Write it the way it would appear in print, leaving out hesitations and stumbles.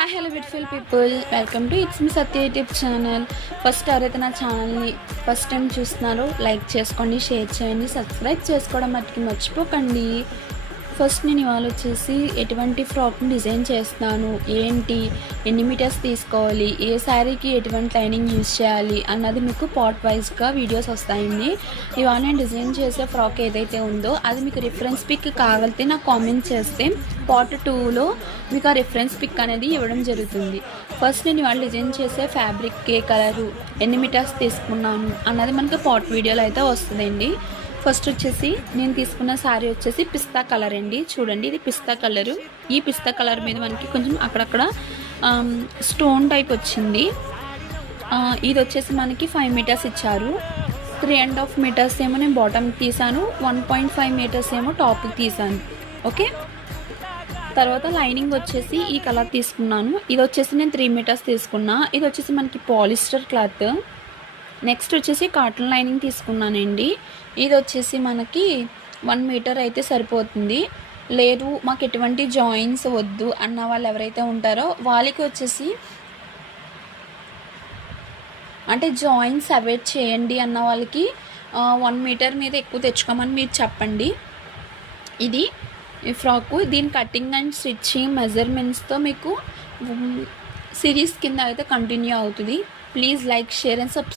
Hi hello beautiful people, welcome to it's me Satya YouTube channel. First ఎవరైతే నా ఛానల్ని first time చూస్తున్నారో like చేసుకోండి, షేర్ చేయండి, సబ్స్క్రైబ్ చేసుకోవడం మట్టుకు మర్చిపోకండి. ఫస్ట్ నేను ఇవాళ వచ్చేసి ఎటువంటి ఫ్రాక్ని డిజైన్ చేస్తున్నాను, ఏంటి, ఎన్ని మీటర్స్ తీసుకోవాలి, ఏ శారీకి ఎటువంటి లైనింగ్ యూజ్ చేయాలి అన్నది మీకు పార్ట్ వైజ్గా వీడియోస్ వస్తాయండి. ఇవాళ నేను డిజైన్ చేసే ఫ్రాక్ ఏదైతే ఉందో అది మీకు రిఫరెన్స్ పిక్ కావాలంటే నాకు కామెంట్ చేస్తే పార్ట్ 2లో మీకు ఆ రిఫరెన్స్ పిక్ అనేది ఇవ్వడం జరుగుతుంది. ఫస్ట్ నేను ఇవాళ డిజైన్ చేసే ఫ్యాబ్రిక్ ఏ కలరు, ఎన్ని మీటర్స్ తీసుకున్నాను అన్నది మనకి పార్ట్ వీడియోలో అయితే వస్తుందండి. ఫస్ట్ వచ్చేసి నేను తీసుకున్న శారీ వచ్చేసి పిస్తా కలర్ అండి. చూడండి, ఇది పిస్తా కలరు. ఈ పిస్తా కలర్ మీద మనకి కొంచెం అక్కడక్కడ స్టోన్ టైప్ వచ్చింది. ఇది వచ్చేసి మనకి 5 మీటర్స్ ఇచ్చారు. 3.5 మీటర్స్ ఏమో నేను బాటమ్కి తీసాను, 1.5 మీటర్స్ ఏమో టాప్కి తీసాను. ఓకే, తర్వాత లైనింగ్ వచ్చేసి ఈ కలర్ తీసుకున్నాను. ఇది వచ్చేసి నేను 3 మీటర్స్ తీసుకున్నా. ఇది వచ్చేసి మనకి పాలిస్టర్ క్లాత్. నెక్స్ట్ వచ్చేసి కాటన్ లైనింగ్ తీసుకున్నానండి. ఇది వచ్చేసి మనకి 1 మీటర్ అయితే సరిపోతుంది. లేదు మాకు ఎటువంటి జాయింట్స్ వద్దు అన్న వాళ్ళు ఎవరైతే ఉంటారో వాళ్ళకి వచ్చేసి అంటే జాయింట్స్ అవాయిడ్ చేయండి అన్న వాళ్ళకి 1 మీటర్ మీద ఎక్కువ తెచ్చుకోమని మీరు చెప్పండి. ఇది ఈ ఫ్రాకు, దీని కటింగ్ అండ్ స్టిచ్చింగ్ మెజర్మెంట్స్తో మీకు సిరీస్ కింద అయితే కంటిన్యూ అవుతుంది. Please like, share and subscribe.